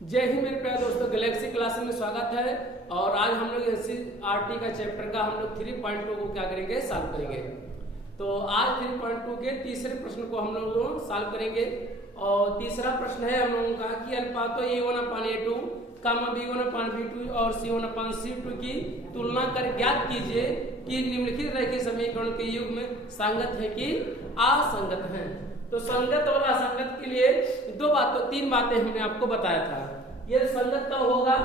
जय हिंद मेरे प्यारे दोस्तों, गैलेक्सी क्लास में स्वागत है। और आज हम लोग एससीईआरटी का चैप्टर का हम लोग 3.2 को क्या करेंगे, सॉल्व करेंगे। तो आज 3.2 के तीसरे प्रश्न को हम लोग सॉल्व करेंगे। और तीसरा प्रश्न है हम लोगों का कि अनुपातों A1/A2, B1/B2 और C1/C2 की तुलना कर ज्ञात कीजिए कि निम्नलिखित रेखीय समीकरण के युग्म संगत है कि असंगत है। तो संगत और असंगत के लिए तीन बातें हमने आपको बताया था। ये संगत कब होगा,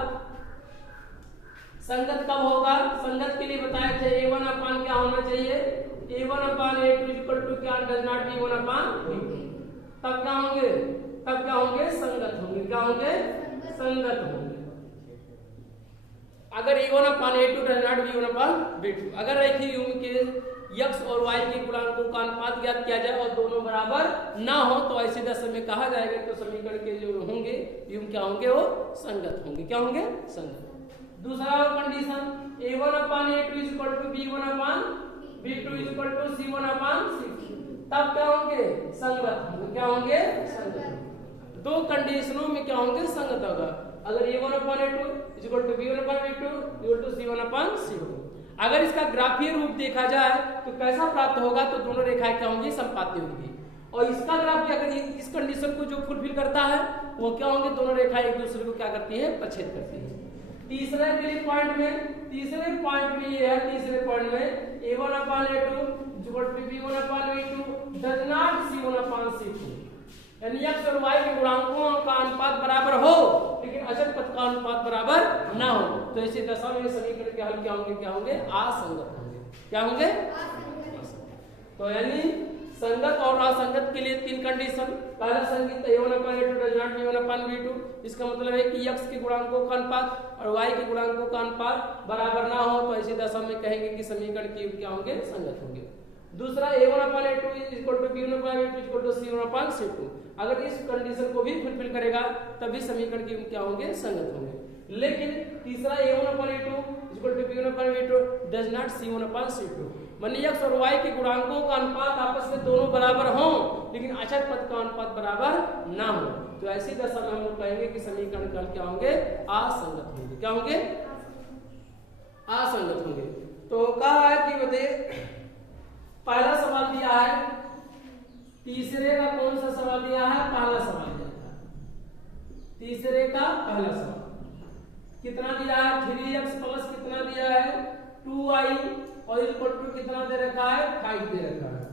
संगत के लिए बताए थे A1 क्या होना चाहिए, A1/A2 क्या डज नॉट बी A1/B2। तब क्या होंगे, संगत होंगे। क्या होंगे, संगत होंगे। अगर A1/A2 does not be A1/B2, अगर रेखीय युग्म के x और y के गुणांकों का अनुपात ज्ञात किया जाए और दोनों बराबर ना हो तो ऐसी दशा में कहा जाएगा तो समीकरण के जो होंगे युग्म क्या होंगे, वो संगत होंगे। क्या होंगे, संगत। दूसरा कंडीशन A1/A2 B1/B2 C1/C2, तब क्या होंगे, संगत होंगे। क्या होंगे, संगत। दो कंडीशनों में क्या होंगे, संगत होगा। अगर A1/A2 B1/B2 C1/C2। अगर इसका ग्राफीय रूप देखा जाए तो कैसा प्राप्त होगा, तो दोनों रेखाएं क्या होंगी, समपाती होंगी। और इसका ग्राफीय अगर इस कंडीशन को जो फुलफिल करता है वो क्या होंगे, दोनों रेखाएं एक दूसरे को क्या करती है, प्रच्छेद करती है। तीसरे पॉइंट में ये है, तीसरे पॉइंट में A1/A2 B1/B2 does not C1/C2, यानी x और y के गुणांकों का अनुपात बराबर हो लेकिन अचल पद का अनुपात बराबर ना हो, तो ऐसी दशा में समीकरण के हल क्या होंगे, असंगत होंगे। क्या होंगे, तो यानी संगत और असंगत के लिए तीन कंडीशन। पहला संगत A1/A2 does not be A1/B2, इसका मतलब है कि x के गुणांकों का अनुपात और y के गुणांकों का अनुपात बराबर ना हो तो ऐसी दशा में कहेंगे कि समीकरण के क्या होंगे, संगत होंगे। दूसरा A1/A2 B1/B2 C1/C2, अगर इस कंडीशन को भी फुलफिल करेगा तभी समीकरण के क्या होंगे, संगत होंगे। लेकिन तीसरा A1/A2 B1/B2 does not C1/C2, माने x और y के गुणांकों का अनुपात आपस में दोनों बराबर हो लेकिन अचल पद का अनुपात बराबर ना हो, तो ऐसी दशा में हम लोग कहेंगे कि समीकरण का क्या होंगे, असंगत होंगे। क्या होंगे, असंगत होंगे। तो कहा है कि बताइए, पहला सवाल दिया है, तीसरे का कौन सा सवाल दिया है, पहला सवाल दिया है। तीसरे का पहला सवाल कितना दिया है, 3x प्लस कितना दिया है, 2y और इक्वल टू कितना दे रखा है, 5 दे रखा है।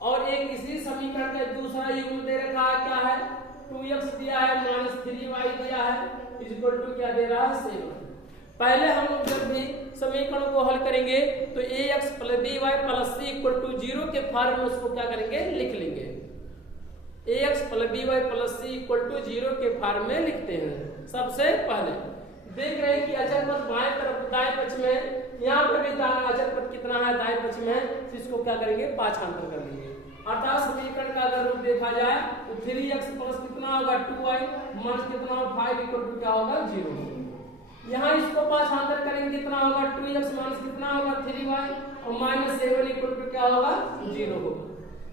और एक इसी समीकरण का दूसरा युग्म दे रखा है, क्या है, 2x दिया है माइनस 3y दिया है इक्वल टू क्या दे रहा है, 7। पहले हम लोग जब भी समीकरण को हल करेंगे तो ax plus by plus c equal to 0 के फॉर्म में उसको क्या करेंगे, लिख लेंगे। ax plus by plus c equal to 0 के फॉर्म में लिखते हैं। सबसे पहले देख रहे हैं कि अचल पद बाएं तरफ दाएं पक्ष में, यहाँ पर भी अचल पद कितना है, दाएं पक्ष में, तो इसको क्या करेंगे, पाछांतर कर लेंगे। अर्थात समीकरण का अगर रूप देखा जाए तो 3x प्लस कितना होगा 2y माइनस कितना होगा 5 इक्वल टू क्या होगा, 0। यहाँ इसको पाछांतर करेंगे कितना होगा, 2x माइनस कितना होगा 3y और माइनस 7 इक्वल टू क्या होगा, 0 होगा।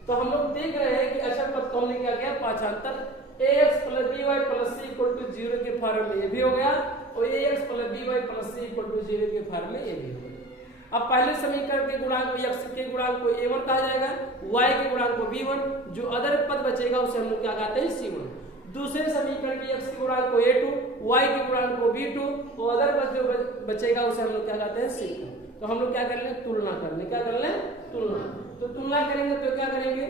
तो हम लोग देख रहे हैं कि अचल पद को हमने क्या किया, पाछांतर। ax plus by plus c equal to 0 के फॉर्म में ये भी हो गया और ax plus by plus c equal to 0 के फॉर्म में ये भी हो गया। अब पहले समीकरण के गुणांक x के गुणांक को a1 कहा जाएगा, y के गुणांक को b1, जो अदर पद बचेगा उसे हम लोग क्या कहते हैं, c1। दूसरे समीकरण के x के गुणांक को a2, y के गुणांक को b2 और अदर पद जो बचेगा उसे हम लोग क्या कहते हैं, c2। तो हम लोग क्या कर लें, तुलना कर लें। क्या कर लें, तुलना। तो तुलना करेंगे तो क्या करेंगे,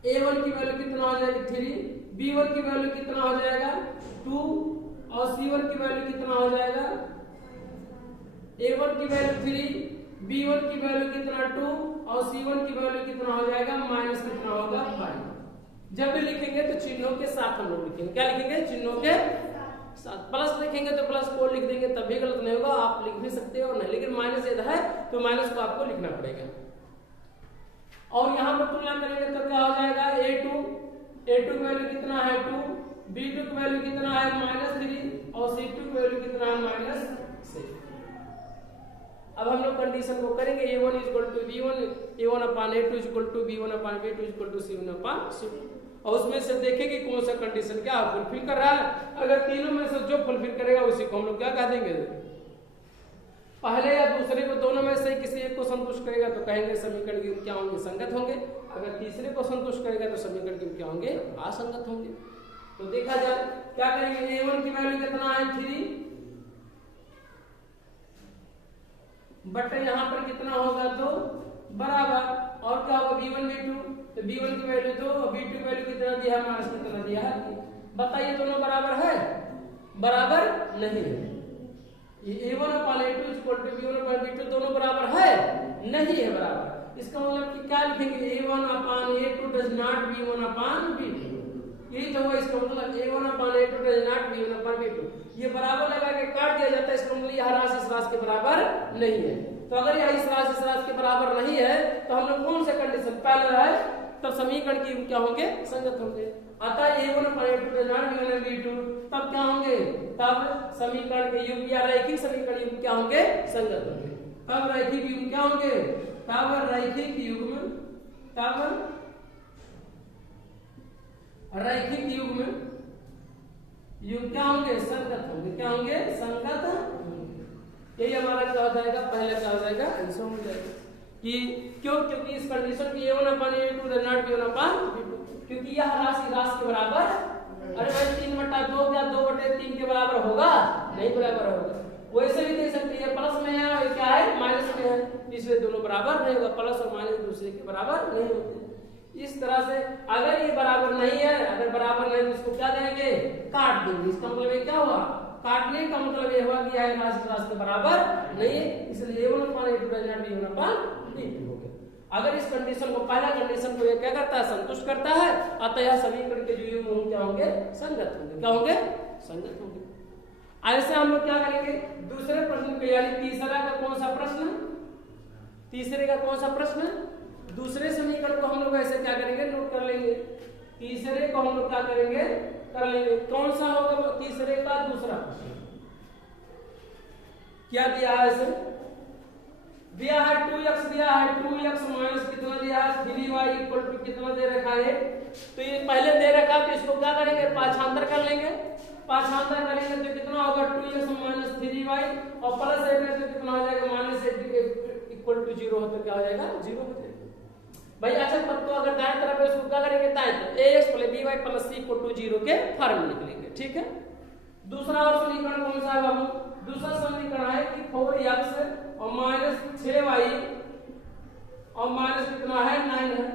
a1 की वैल्यू कितना हो जाएगी 3, b1 की वैल्यू कितना हो जाएगा 2 और c1 की वैल्यू कितना हो जाएगा, a1 की वैल्यू 3, b1 की वैल्यू कितना 2 और c1 की वैल्यू कितना हो जाएगा, माइनस कितना होगा 5। जब भी लिखेंगे तो चिन्हों के साथ हम लोग लिखेंगे। क्या लिखेंगे, चिन्हों के साथ। प्लस लिखेंगे तो प्लस को लिख देंगे तब भी गलत नहीं होगा, आप लिख भी सकते हो नहीं, लेकिन माइनस यदि है तो माइनस को आपको लिखना पड़ेगा। और यहाँ पर तुलना करेंगे तो क्या हो जाएगा, a2 की वैल्यू कितना है 2, b2 की वैल्यू कितना है -3 और c2 की वैल्यू कितना है -6। अब हम लोग कंडीशन को करेंगे, a1 equal to b1 a1/A2 equal to b1/B2 equal to c1/C2। और उसमें से देखें कि कौन सा कंडीशन क्या फुलफिल कर रहा है। अगर तीनों में से जो फुलफिल करेगा उसी को हम लोग क्या कह देंगे, पहले या दूसरे को, दोनों में से किसी एक को संतुष्ट करेगा तो कहेंगे समीकरण के क्या होंगे, संगत होंगे। अगर तीसरे को संतुष्ट करेगा तो समीकरण के क्या होंगे, असंगत होंगे। तो देखा जाए क्या करेंगे, a1 की वैल्यू कितना है 3 बटे यहाँ पर कितना होगा 2 बराबर, और क्या होगा b1 b2, तो b1 की वैल्यू 2 और b2 की वैल्यू कितना दिया है, माइनस कितना दिया है। बताइए दोनों बराबर है, बराबर नहीं है। ये a1 upon a2 equal to b1 upon b2 दोनों बराबर है, नहीं है बराबर। इसका मतलब कि क्या लिखेंगे, a1 upon a2 does not b1 upon b2, यही तो हुआ। इसका मतलब a1 upon a2 does not b1 upon b2, ये बराबर लगा के काट दिया जाता है। इसका मतलब यह राशि इस राशि के बराबर नहीं है। तो अगर यह इस राशि के बराबर नहीं है तो हम लोग कौन सा कंडीशन पहले है, तब समीकरण की क्या होंगे, संगत होंगे। अतः a1 upon a2 does not b1 upon b2, तब क्या होंगे, तब समीकरण के युग्म या रैखिक समीकरण युग्म क्या होंगे, संगत होंगे। तब रैखिक युग्म क्या होंगे, तब रैखिक युग्म, तब रैखिक युग्म क्या होंगे, संगत होंगे। क्या होंगे, संगत होंगे। यही हमारा क्या हो जाएगा, पहले क्या हो जाएगा, आंसर हो जाएगा। कि क्यों, क्योंकि इस कंडीशन की a1 upon a2 does not b1 upon b2, क्योंकि यह राशि के बराबर, अरे भाई 3/2 क्या 2/3 के बराबर होगा, नहीं बराबर होगा। वैसे भी दे सकते हैं, प्लस में है और क्या है, माइनस में है, इसलिए दोनों बराबर नहीं होगा। प्लस और माइनस दूसरे के बराबर नहीं होते। इस तरह से अगर ये बराबर नहीं है, अगर बराबर नहीं तो इसको क्या करेंगे, काट देंगे। इसका मतलब ये क्या हुआ, काटने का मतलब ये हुआ कि यह राशि के बराबर नहीं है, इसलिए a1 upon a2 does not b1 upon b2 हो गया। अगर इस कंडीशन को, पहला कंडीशन को ये क्या करता है, संतुष्ट करता है, अतः यह समीकरण के जो युग्म होंगे क्या होंगे, संगत होंगे। क्या होंगे, संगत होंगे। ऐसे हम लोग क्या करेंगे, दूसरे प्रश्न को, यानी तीसरा का कौन सा प्रश्न, तीसरे का कौन सा प्रश्न, दूसरे समीकरण को हम लोग ऐसे क्या करेंगे, नोट कर लेंगे। तीसरे को हम लोग क्या करेंगे, कर लेंगे। कौन सा होगा तीसरे का दूसरा प्रश्न, क्या दिया है, इसे दिया है 2x, दिया है 2x माइनस कितना दिया है 3y इक्वल टू कितना दे रखा है। तो ये पहले दे रखा, तो इसको क्या करेंगे, पाछांतर कर लेंगे। पाछांतर करेंगे तो कितना होगा 2x माइनस 3y, और प्लस 8 तो कितना हो जाएगा, माइनस 8 इक्वल टू 0 हो तो क्या हो जाएगा, 0 हो जाएगा भाई। अच्छा तब तो अगर दाएं तरफ है उसको क्या करेंगे, दाएं तरफ ax plus by plus c equal to 0 के फॉर्म में निकलेंगे। ठीक है, दूसरा और समीकरण कौन सा है बाबू, दूसरा समीकरण है कि 4x और माइनस 6y और माइनस कितना है 9 है।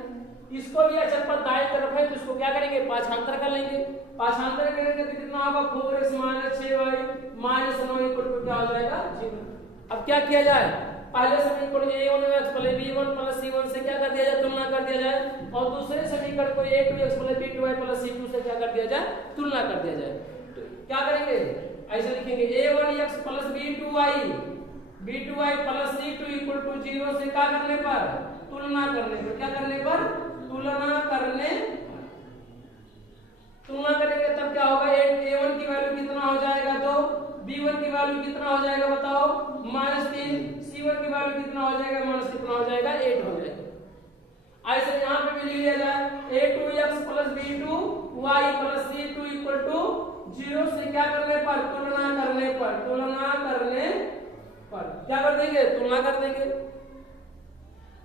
इसको भी अचर पर दाएं तरफ है तो इसको क्या करेंगे, पाछांतर कर लेंगे। पाछांतर करेंगे तो कितना होगा 4x minus 6y minus 9 equal to क्या हो जाएगा, 0। अब क्या किया जाए, पहले समीकरण a1x plus b1 plus c1 से क्या कर दिया जाए, तुलना कर दिया जाए, और दूसरे समीकरण को a2x plus b2y plus c2 से क्या कर दिया जाए, तुलना कर दिया जाए। तो क्या करेंगे, ऐसे लिखेंगे a1x plus b2y plus c2 equal to 0 से क्या करने पर, तुलना करने पर, क्या करने पर, तुलना करने, तुलना करेंगे तब क्या होगा, a1 की वैल्यू कितना हो जाएगा 2, b1 की वैल्यू कितना हो जाएगा बताओ, -3, c1 की वैल्यू कितना हो जाएगा, माइनस कितना हो जाएगा, 8 हो जाएगा। ऐसे यहाँ पे भी लिख लिया जाए a2x plus b2y plus c2 equal to 0 से क्या करने पर, तुलना करने पर, तुलना करने पर क्या कर देंगे, तुलना कर देंगे।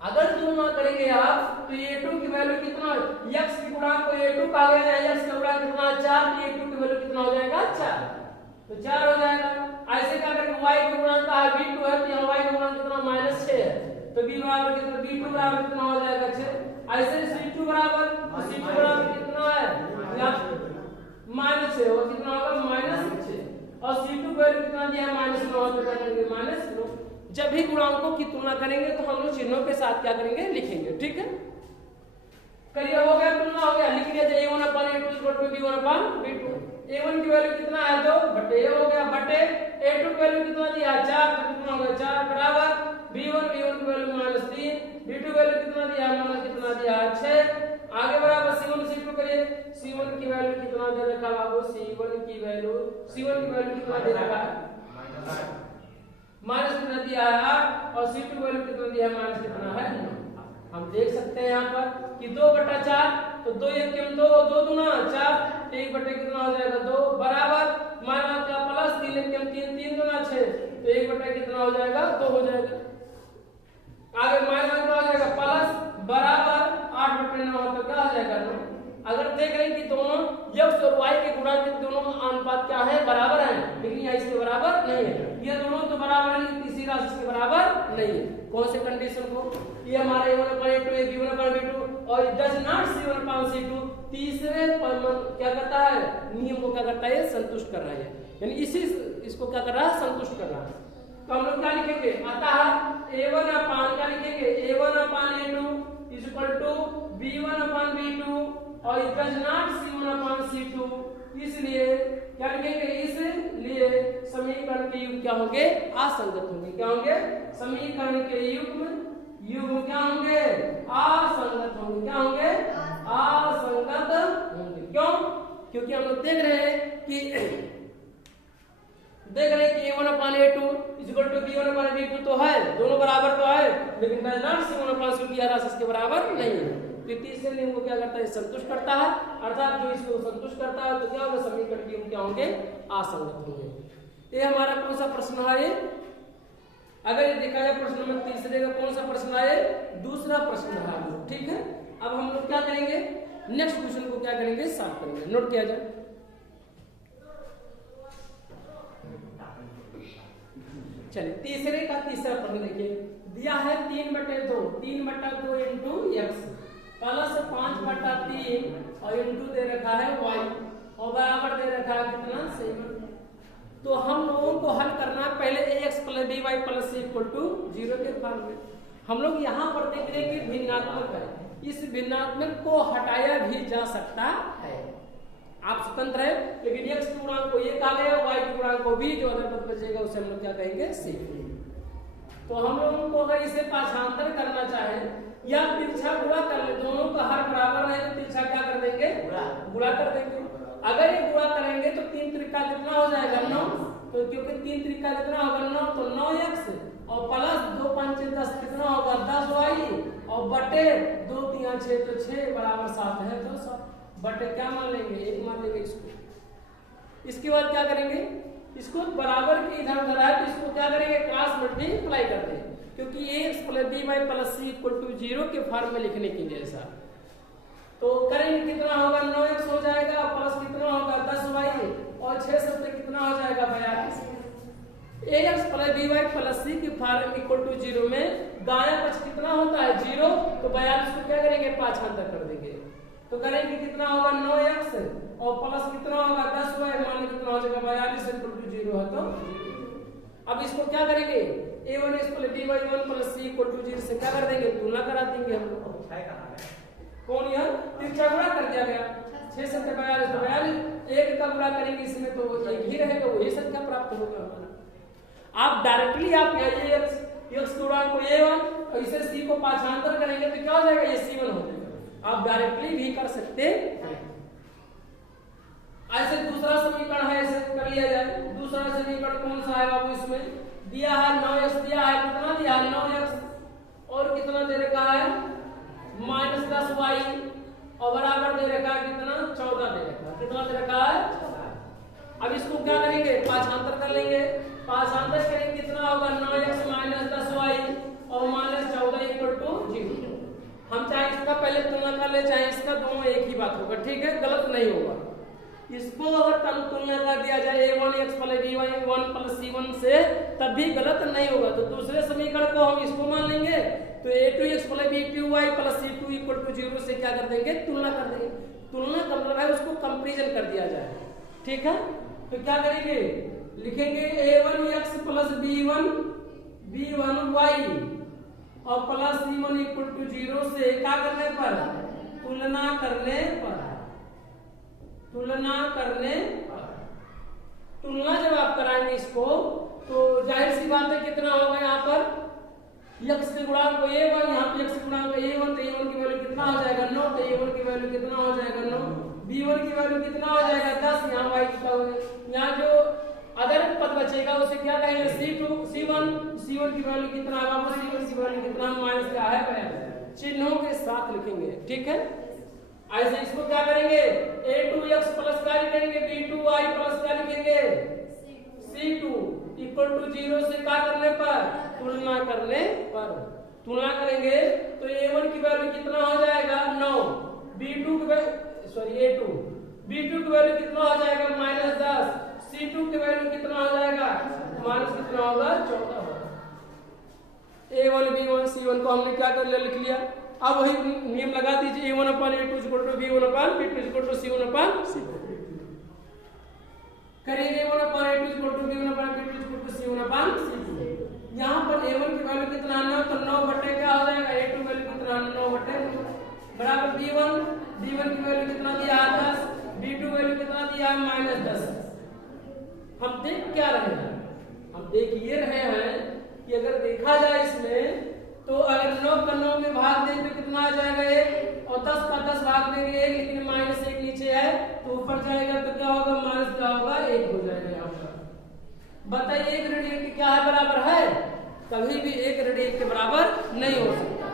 अगर तुलना करेंगे आप तो a2 की वैल्यू कितना, x की गुणांक को a2 कहा गया है, x का गुणांक कितना 4, तो a2 की वैल्यू कितना हो जाएगा 4, तो 4 हो जाएगा। ऐसे क्या करेंगे, y का गुणांक का b2 है तो यहाँ y का गुणांक कितना -6 है, तो b बराबर कितना, b2 बराबर कितना हो जाएगा 6। ऐसे c2 बराबर, तो c2 बराबर कितना है -6, और कितना होगा -6, और c2 की वैल्यू कितना दिया है -9, तो करेंगे -9। जब भी गुणांकों की तुलना करेंगे तो हम लोग चिन्हों के साथ क्या करेंगे, लिखेंगे। ठीक है, करिए, हो गया, तुलना हो गया, लिख लिया जाए a1 upon a2 equal to b1 upon b2। a1 की वैल्यू कितना है 2 बटे a हो गया, बटे a2 की वैल्यू कितना दिया 4, तो कितना हो गया 4 बराबर b1 की वैल्यू -3, b2 की वैल्यू कितना दिया, माना कितना दिया 6। आगे बराबर c1 c2 करिए, c1 की वैल्यू कितना दे रखा बाबू, c1 की वैल्यू कितना दे रखा है, माइनस कितना दिया है 8, और c2 वैल्यू कितना दिया है, माइनस कितना है 9। हम देख सकते हैं यहाँ पर कि 2/4 तो 2 1 2 2 दूना 4, 1 बटे कितना हो जाएगा 2 बराबर माइनस का प्लस 3 1 3 3 दूना 6, तो 1 बटे कितना हो जाएगा 2 हो जाएगा। आगे माइनस का हो जाएगा प्लस बराबर 8 बटे 9 तो क्या हो जाएगा 9। अगर देख रहे हैं कि दोनों x और y के गुणांक के दोनों अनुपात क्या है बराबर है, लेकिन यहाँ इसके बराबर नहीं है, ये दोनों तो बराबर है लेकिन तीसरी राशि इसके बराबर नहीं है। कौन से कंडीशन को, ये हमारा a1/a2 है b1/b2 और does not c1/c2 तीसरे क्या करता है नियम को क्या करता है संतुष्ट कर रहा है, यानी इसी इसको क्या कर रहा है संतुष्ट कर रहा है। तो हम लोग क्या लिखेंगे, अतः a1 क्या लिखेंगे a1/a2 b1/b2 और it does not c1/c2, इसलिए क्या लिखेंगे इसलिए समीकरण के युग्म क्या होंगे असंगत होंगे। क्या होंगे, समीकरण के युग्म क्या होंगे असंगत होंगे। क्या होंगे असंगत होंगे। क्यों, क्योंकि हम लोग देख रहे हैं कि a1/a2 b1/b2 तो है, दोनों बराबर तो है, लेकिन does not c1/c2 की राशि इसके बराबर नहीं है। तीसरे नियम को क्या करता है संतुष्ट करता है, अर्थात जो इसको संतुष्ट करता है तो क्या होगा समीकरण के नियम क्या होंगे असंगत होंगे। ये हमारा कौन सा प्रश्न है, अगर ये देखा जाए प्रश्न नंबर तीसरे का कौन सा प्रश्न है, दूसरा प्रश्न है। ठीक है, अब हम लोग क्या करेंगे नेक्स्ट क्वेश्चन को क्या करेंगे सॉल्व करेंगे, नोट किया जाए। चलिए तीसरे का तीसरा प्रश्न देखिए, दिया है 3/2 3/2 इंटू एक्स प्लस 5/3 और इंटू दे रखा है y और बराबर दे रखा है कितना 7। तो हम लोगों को हल करना है पहले ax + by + c = 0 के फॉर्म में। हम लोग यहाँ पर देख रहे हैं कि भिन्नात्मक है, इस भिन्नात्मक को हटाया भी जा सकता है, आप स्वतंत्र है, लेकिन x के गुणांक को ये कहा गया, y के गुणांक को भी, जो अदर पद बचेगा उसे हम लोग क्या कहेंगे c। तो हम लोगों को अगर इसे पाठांतर करना चाहे या तिरछा गुणा कर ले, दोनों का हर बराबर है तो तिरछा क्या कर देंगे गुणा कर देंगे। अगर ये गुणा करेंगे तो 3 त्रिका कितना हो जाएगा 9, तो क्योंकि 3 त्रिका कितना होगा 9, तो 9x और प्लस 2 5 10 कितना होगा 10y और बटे 2 3 6 तो 6 बराबर 7 है, तो 7 बटे क्या मान लेंगे 1 मान लेंगे इसको। इसके बाद क्या करेंगे, इसको बराबर के इधर उधर है तो इसको क्या करेंगे क्रॉस मल्टीप्लाई करते हैं, क्योंकि ax + by + c = 0 के फॉर्म में लिखने के लिए ऐसा। तो करेंगे कितना होगा 9x हो जाएगा प्लस कितना होगा 10y और 6 से कितना हो जाएगा 42। ax + by + c के फॉर्म = 0 में दायां पक्ष कितना होता है 0, तो 42 को क्या करेंगे पाठांतर कर देंगे, तो करेंगे कितना होगा 9x और प्लस कितना होगा 10y मान कितना हो जाएगा 42 = 0 है। तो अब इसको क्या करेंगे a1x + by 1 + c = 0 से क्या कर देंगे तुलना करा देंगे हम लोग। कौन यह तिरछा गुणा कर दिया गया 6 से 42 तो 42 एक का गुणा करेंगे इसमें तो एक ही रहेगा, वही संख्या प्राप्त होगा हमारा। आप डायरेक्टली आप x गुणांक को a1 और इसे c को पाठांतर करेंगे तो क्या हो जाएगा ये c1 हो जाएगा, आप डायरेक्टली भी कर सकते हैं। ऐसे दूसरा समीकरण है, ऐसे कर लिया जाए। दूसरा समीकरण कौन सा है बाबू, इसमें दिया है 9x दिया है, कितना दिया है 9x और कितना दे रखा है -10y और बराबर दे रखा है कितना 14 दे रखा है, कितना दे रखा है। अब इसको क्या करेंगे पाठांतर कर लेंगे, पाठांतर करेंगे कितना होगा 9x - 10y और -14 = 0। हम चाहे इसका पहले तुलना कर ले चाहे इसका, दोनों एक ही बात होगा, ठीक है गलत नहीं होगा। इसको अगर तुलना कर दिया जाए a1x + by 1 + c1 से तब भी गलत नहीं होगा, तो दूसरे समीकरण को हम इसको मान लेंगे, तो a2x + b2y + c2 = 0 से क्या कर देंगे तुलना कर देंगे। तुलना का मतलब है उसको कंपैरिजन कर दिया जाए, ठीक है। तो क्या करेंगे लिखेंगे a1x + b1y और प्लस c1 = 0 से क्या करने पर तुलना करने पर तुलना जब आप कराएंगे इसको तो जाहिर सी बात है कितना होगा यहाँ पर x के गुणांक को a1, यहाँ पे x के गुणांक को a1 तो a1 की वैल्यू कितना हो जाएगा 9, तो a1 की वैल्यू कितना हो जाएगा 9, b1 की वैल्यू कितना हो जाएगा 10, यहाँ y कितना हो जाएगा, यहाँ जो अदर पद बचेगा उसे क्या कहेंगे c1 की वैल्यू कितना है बाबू, c1 की वैल्यू कितना माइनस क्या है चिन्हों के साथ लिखेंगे, ठीक है। ऐसे इसको क्या करेंगे, a2x प्लस क्या लिखेंगे, b2y प्लस क्या लिखेंगे, c2 इक्वल टू 0 से क्या करने पर, तुलना करने पर। तुलना करेंगे तो a1 की वैल्यू कितना हो जाएगा 9, b2 की वैल्यू सॉरी a2 b2 की वैल्यू कितना हो जाएगा -10, c2 की वैल्यू कितना हो जाएगा माइनस कितना होगा 14 होगा। a1 b1 c1 को हमने क्या कर लिया, लिख लिया। अब वही नियम लगा दीजिए, a1 upon a2 equal to b1 upon b2 equal to c1 upon c2 करेंगे। a1 upon a2 equal to b1 upon b2 equal to c1 upon c2। यहाँ पर a1 की वैल्यू कितना है तो 9 बटे क्या हो जाएगा, a2 वैल्यू कितना 9 बटे बराबर b1 की वैल्यू कितना दिया है 10, b2 वैल्यू कितना दिया है -10। हम देख क्या रहे हैं, हम देख ये रहे हैं कि अगर देखा जाए इसमें तो अगर 9 का 9 में भाग दें तो कितना आ जाएगा 1, और 10 का 10 भाग देंगे 1, लेकिन -1 नीचे है तो ऊपर जाएगा तो क्या होगा माइनस क्या होगा 1 हो जाएगा। यहाँ पर बताइए 1 रेडियन के क्या है बराबर है, कभी भी 1 रेडियन के बराबर नहीं हो सकता,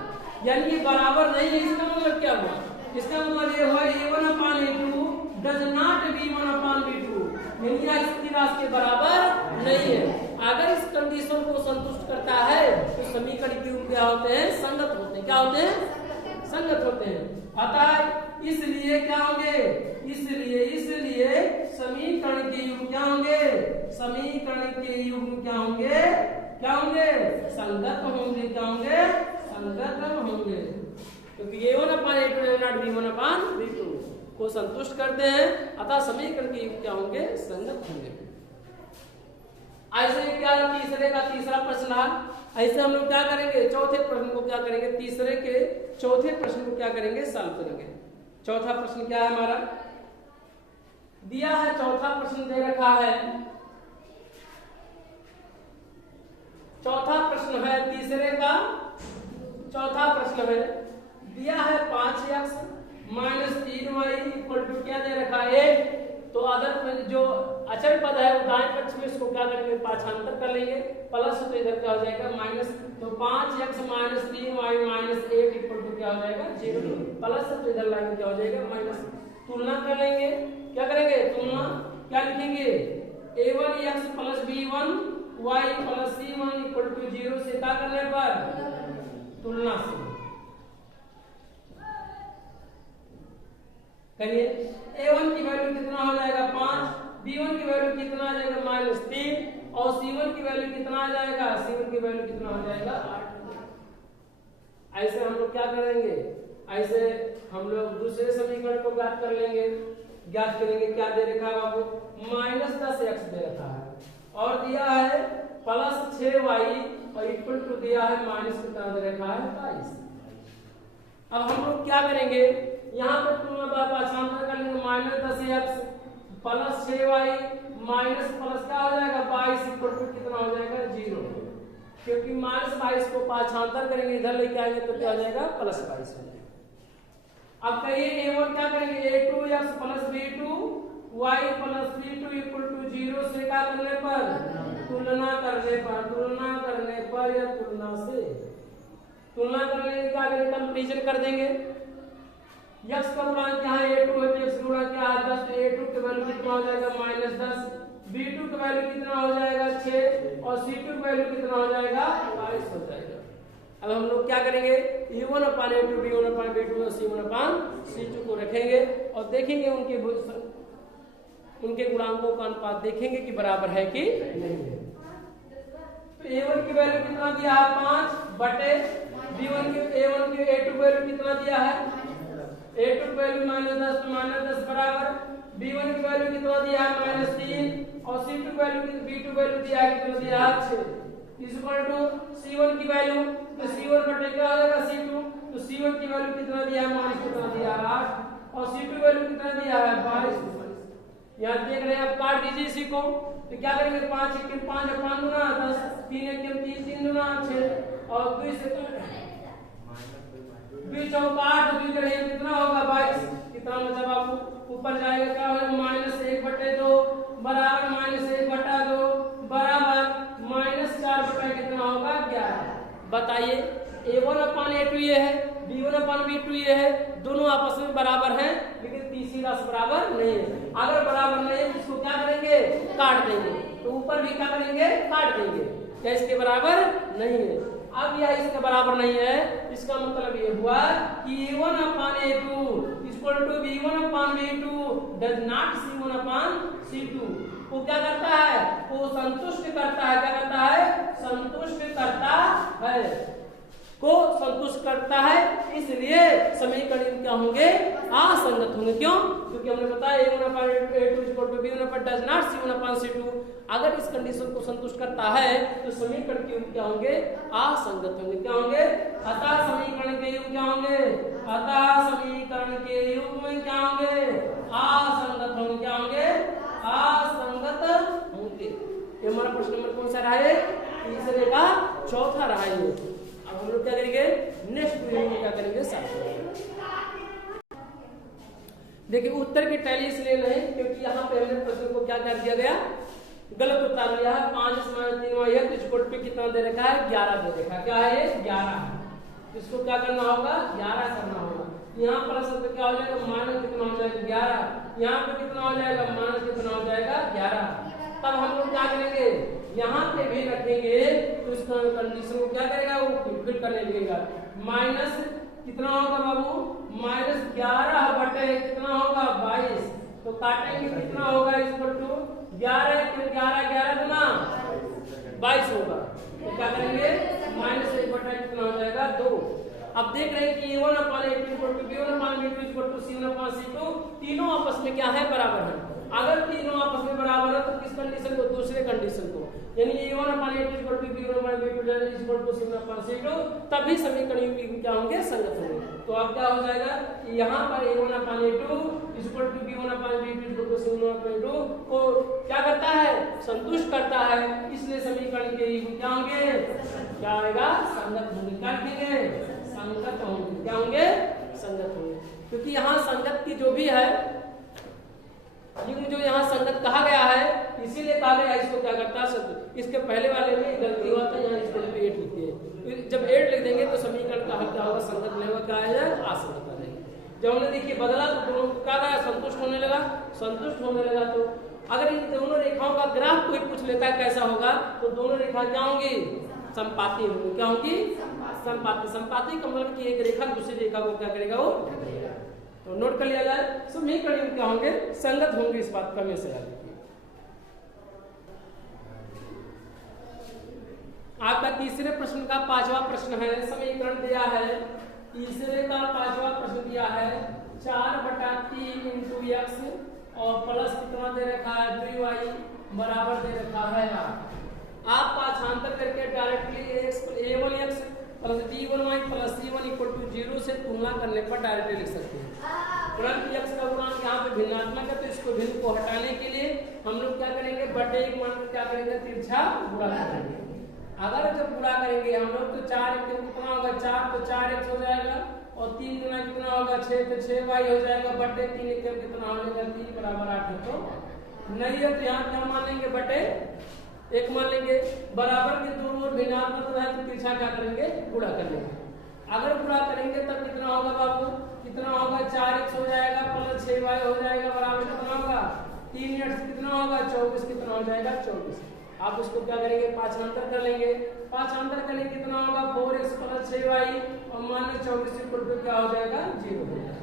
यानी ये बराबर नहीं है। इसका मतलब क्या हुआ, इसका मतलब ये हुआ a1 upon a2 does not b1 upon b2, यानी यह स्थिर राशि के बराबर नहीं है। अगर इस कंडीशन को संतुष्ट करता है तो समीकरण के रूप क्या होते हैं, संगत होते हैं। क्या होते हैं, संगत होते हैं। अतः इसलिए क्या होंगे, इसलिए समीकरण के युग्म क्या होंगे, समीकरण के युग्म क्या होंगे, क्या होंगे संगत होंगे। क्या होंगे, संगत होंगे, क्योंकि a1 upon a2 not b1 upon b2 को संतुष्ट करते हैं। अतः समीकरण के युग्म क्या होंगे, संगत होंगे। ऐसे क्या तीसरे का तीसरा प्रश्न है। ऐसे हम लोग क्या करेंगे, चौथे प्रश्न को क्या करेंगे, तीसरे के चौथे प्रश्न को क्या करेंगे, सॉल्व करेंगे। चौथा प्रश्न क्या है हमारा, दिया है चौथा प्रश्न दे रखा है। चौथा प्रश्न है तीसरे का चौथा प्रश्न है, दिया है 5x - 3y इक्वल टू क्या दे रखा है 8। तो अदर जो अचल पद है वो दाएं पक्ष में इसको क्या करेंगे, पाछांतर कर लेंगे, प्लस तो इधर क्या हो जाएगा माइनस, तो 5x - 3y - 8 इक्वल टू क्या हो जाएगा 0, प्लस तो इधर लाएंगे क्या हो जाएगा माइनस। तुलना कर लेंगे, क्या करेंगे तुलना, क्या लिखेंगे a1x + b1y + c1 equal to 0 से क्या करने पर तुलना से करिए। a1 की वैल्यू कितना हो जाएगा 5, b1 की वैल्यू कितना आ जाएगा -3 और c1 की वैल्यू कितना आ जाएगा, c1 की वैल्यू कितना हो जाएगा 8। ऐसे हम लोग क्या करेंगे, ऐसे हम लोग दूसरे समीकरण को ज्ञात कर लेंगे। ज्ञात करेंगे, क्या दे रखा है बाबू -10x दे रखा है और दिया है +6y और इक्वल टू दिया है माइनस कितना दे रखा है 22। अब हम लोग क्या करेंगे, यहाँ पर तुलना बार पाछांतर कर लेंगे, -10x + 6y माइनस प्लस क्या हो जाएगा 22 इक्वल टू कितना हो जाएगा 0, क्योंकि -22 को पाछांतर करेंगे इधर लेके आएंगे तो क्या हो जाएगा +22 हो जाएगा। अब कहिए a1 क्या करेंगे, a2x + b2y + c2 equal to 0 से क्या करने पर तुलना करने पर या तुलना से, तुलना करने के क्या करेंगे कंपैरिजन कर देंगे। x का गुणांक यहाँ a2 है तो x का गुणांक क्या है 10, तो a2 की वैल्यू कितना हो जाएगा -10, b2 की वैल्यू कितना हो जाएगा 6 और c2 की वैल्यू कितना हो जाएगा 22 हो जाएगा। अब हम लोग क्या करेंगे, a1 अपान a2 b1 अपान b2 और c1 अपान c2 को रखेंगे और देखेंगे उनके गुणांकों का अनुपात देखेंगे कि बराबर है कि नहीं है। तो a1 की वैल्यू कितना दिया है 5 बटे b1 की a1 की a2 की वैल्यू कितना दिया है, a2 की वैल्यू -10 तो -10 बराबर b1 की वैल्यू कितना दिया है -3 और c2 की वैल्यू b2 की वैल्यू दिया है कितना दिया है 6 इक्वल टू c1 की वैल्यू, तो c1 बटे क्या हो जाएगा c2, तो c1 की वैल्यू कितना दिया है माइनस कितना दिया है 8 और c2 वैल्यू कितना दिया है 22। यहाँ देख रहे हैं, आप काट दीजिए इसी को, तो क्या करेंगे 5 1 5 5 गुना 10, 3 1 3 3 गुना 6 और 2 से 2 चौका 8 2 करेंगे कितना होगा 22। कितना मतलब आपको ऊपर जाएगा क्या होगा -1 बटे 2 बराबर -1 बटा 2 बराबर -4 बटा कितना होगा 11। बताइए a1 अपान a2 ये है, v1/v2 ये है, दोनों आपस में बराबर हैं, लेकिन तीसरी राशि बराबर नहीं है। अगर बराबर नहीं है इसको क्या करेंगे, काट देंगे। तो ऊपर भी क्या करेंगे, काट देंगे, क्या इसके बराबर नहीं है। अब यह इसके बराबर नहीं है, इसका मतलब ये हुआ कि a1/a2 = b1/v2 does not c1/c2। वो क्या करता है, वो संतुष्ट करता है, क्या करता है, संतुष्ट करता है, को संतुष्ट करता है, इसलिए समीकरण क्या होंगे, असंगत होंगे। क्यों, क्योंकि हमने बताया a1/a2 = b1 does not c1/c2। अगर इस कंडीशन को संतुष्ट करता है तो समीकरण के युग क्या होंगे, असंगत होंगे। क्या होंगे, अतः समीकरण के युग क्या होंगे, अतः समीकरण के युग में क्या होंगे, असंगत होंगे। क्या होंगे, असंगत होंगे। ये हमारा प्रश्न नंबर कौन सा रहा है, तीसरे का चौथा रहा है। अब हम लोग क्या करेंगे, नेक्स्ट वीडियो में क्या करेंगे, देखिए उत्तर की टैली इसलिए नहीं क्योंकि यहाँ पे हमने प्रश्न को क्या कर दिया गया, गलत उतार लिया है। 5 - 3 पे कितना दे रखा है, 11 दे रखा है। क्या है, 11 है। इसको क्या करना होगा, 11 करना होगा। यहाँ प्लस तो क्या हो जाएगा, माइनस कितना हो जाएगा, 11। यहाँ पे कितना हो जाएगा, माइनस कितना हो जाएगा, 11। तब हम लोग क्या करेंगे, यहाँ पे भी रखेंगे तो इसका कंडीशन को क्या करेगा, वो फिल करने लगेगा। माइनस कितना होगा बाबू, -11 बटे कितना होगा, 22। तो काटेंगे कितना होगा, = 11 × 11 11 गुना 22 होगा। तो क्या करेंगे, -1 बटा कितना हो जाएगा, 2। अब देख रहे हैं कि a1/a2 = b1/v2 = c1/c2, तीनों आपस में क्या है, बराबर है। अगर तीनों आपस में बराबर है तो किस कंडीशन को, दूसरे कंडीशन को, यानी a1/a2 = b1/v2 = c1/c2, तभी समीकरण क्या होंगे, संगत होंगे। तो अब क्या हो जाएगा, यहाँ पर a1/a2 = b1/v2 = c1/c2 को क्या करता है, संतुष्ट करता है, इसलिए समीकरण के क्या होंगे, क्या आएगा, संगत होंगे। क्या लिखेंगे, संगत होंगे। क्या होंगे, संगत होंगे। क्योंकि यहाँ संगत की जो भी है, जो यहाँ संगत कहा गया है, इसीलिए कहा गया इसको क्या करता है, इसके पहले वाले में गलती हुआ था, यहाँ इसके लिए 8 लिखते हैं। जब 8 लिख देंगे तो समीकरण का हल क्या होगा, संगत नहीं होगा, क्या आएगा, असंगत आ जाएगा। जब हमने देखिए बदला तो दोनों क्या गया, संतुष्ट होने लगा, संतुष्ट होने लगा। तो अगर इन दोनों रेखाओं का ग्राफ कोई पूछ लेता है कैसा होगा, तो दोनों रेखा क्या होंगी, संपाती होंगी। क्या होंगी, संपाती। संपाती का मतलब कि एक रेखा दूसरी रेखा को क्या करेगा, वो ढकेगा। तो नोट कर लिया जाए, समीकरण क्या होंगे, संगत होंगे, इस बात का हमेशा याद रखिए। आपका तीसरे प्रश्न का 5वां प्रश्न है, समीकरण दिया है, तीसरे का 5वां प्रश्न दिया है 4/3 × x और प्लस कितना दे रखा है, 2y बराबर दे रखा है 8। आप पाठांतर करके डायरेक्टली a1x + b1y + c1 = 0 से तुलना करने पर डायरेक्टली लिख सकते हैं। तुरंत x का गुणांक यहाँ पे भिन्नात्मक है, तो इसको भिन्न को हटाने के लिए हम लोग क्या करेंगे, बटे 1 मानकर क्या करेंगे, तिरछा गुणा करेंगे। अगर जब गुणा करेंगे हम लोग तो 4 × कितना होगा, 4 तो 4x हो जाएगा, और 3 गुना कितना होगा, 6 तो 6y हो जाएगा, बटे 3 × कितना हो जाएगा, 3 = 8। तो नहीं है तो यहाँ क्या मान लेंगे, बटे 1 मान लेंगे। बराबर के दोनों ओर भिन्नात्मक है तो तिरछा क्या करेंगे, गुणा कर लेंगे। अगर गुणा करेंगे तब कितना होगा बाबू, कितना होगा, 4x हो जाएगा प्लस 6y हो जाएगा, बराबर कितना होगा, 3x कितना होगा, 24 कितना हो जाएगा, 24। आप उसको क्या करेंगे, पांचांतर कर लेंगे। पांचांतर करेंगे कितना होगा, 4x + 6y और -24 क्या हो जाएगा, 0 हो जाएगा।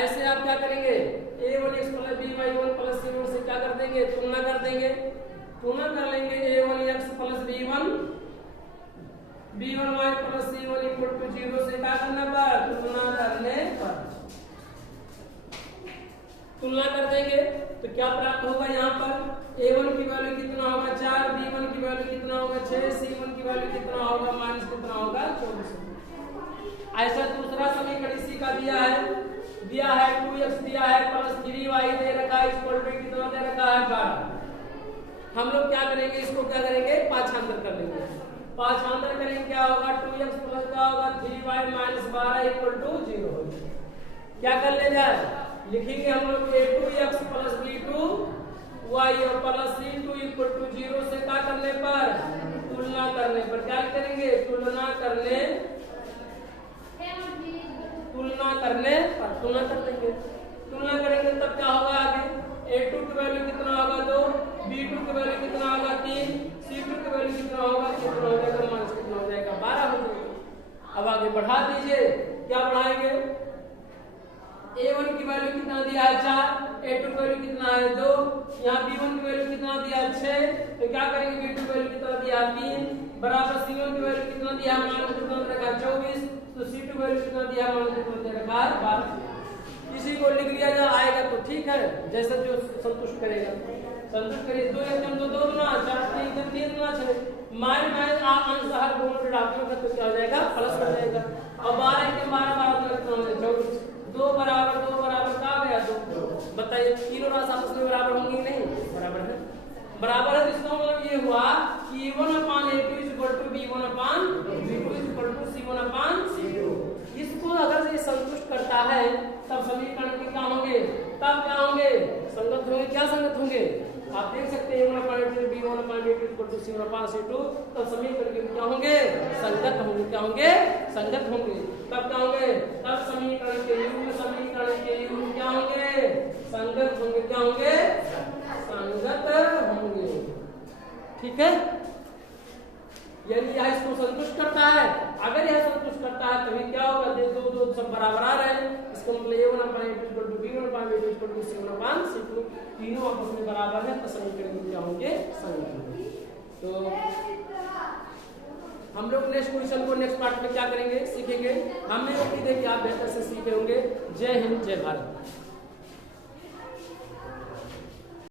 ऐसे आप क्या करेंगे, a1x + b1 + c1 से क्या कर देंगे, तुलना कर देंगे। तुलना कर लेंगे a1x + b1 b1y + c1 = 0 से क्या करने पर, तुलना करने पर तुलना कर देंगे तो क्या प्राप्त होगा, यहाँ पर a1 की वैल्यू कितना होगा, 4, b1 की वैल्यू कितना होगा, 6, c1 की वैल्यू कितना होगा, माइनस कितना होगा, 24। ऐसा दूसरा समीकरण इसी का दिया है 2x दिया है प्लस 3y दे रखा है, कितना दे रखा है, 12। हम लोग क्या करेंगे, इसको क्या करेंगे, पांचांतर कर लेंगे। पांचांतर करेंगे क्या होगा, 2x प्लस क्या होगा, 3y - 12 = 0 होगा। क्या कर ले जाए, लिखेंगे हम लोग a2x + b2y + c2 = 0 से क्या करने पर, तुलना करने पर क्या करेंगे, तुलना करने तुलना करने पर तुलना कर देंगे, तुलना करेंगे तब क्या होगा आगे, A2 की वैल्यू कितना होगा 2, B2 की वैल्यू कितना होगा 3, C2 की वैल्यू कितना होगा, कितना हो जाएगा माइनस कितना हो जाएगा 12 हो जाएगा। अब आगे बढ़ा दीजिए, क्या बढ़ाएंगे, A1 की वैल्यू कितना दिया है 4, A2 की वैल्यू कितना है 2, यहाँ B1 की वैल्यू कितना दिया है 6, तो क्या करेंगे B2 की वैल्यू कितना दिया है 3, बराबर C1 की वैल्यू कितना दिया है मान कितना दे रखा है 24, तो C2 की वैल्यू कितना दिया है मान कितना दे रखा है 12। इसी को लिख लिया जाए आएगा तो ठीक है, जैसा जो संतुष्ट करेगा संतुष्ट करिए। 2 1 2 2 गुना 4 3 3 गुना 6 माइनस माइनस अंश हर दोनों के डालने का तो क्या हो जाएगा प्लस हो जाएगा। अब 12 के 12 12 कितना हो जाएगा 24, 2 बराबर क्या आ गया 2, बताइए तीनों राशि आपस में बराबर होंगी नहीं, बराबर है, बराबर है। तो इसका मतलब ये हुआ कि A1/A2 B1/B2 C1/C2। इसको अगर ये संतुष्ट करता है तब समीकरण के क्या होंगे, तब क्या होंगे संगत होंगे, क्या संगत होंगे आप देख सकते हैं A1/A2 B1/B2 C1/C2, तब समीकरण के क्या होंगे संगत होंगे, क्या होंगे संगत होंगे, तब क्या होंगे, तब समीकरण के युग्म क्या होंगे संगत होंगे, क्या होंगे संगत होंगे, ठीक है। यदि यह इसको संतुष्ट करता है, अगर यह संतुष्ट करता है तभी क्या होगा, दो दो सब बराबर आ रहे हैं, इसका मतलब A1/A2 B1/B2 C1/C2 तीनों आपस में बराबर है, तो समीकरण क्या होंगे संगत होंगे। तो हम लोग नेक्स्ट क्वेश्चन को नेक्स्ट पार्ट में क्या करेंगे सीखेंगे, हमने देखिए आप बेहतर से सीखे होंगे। जय हिंद जय भारत।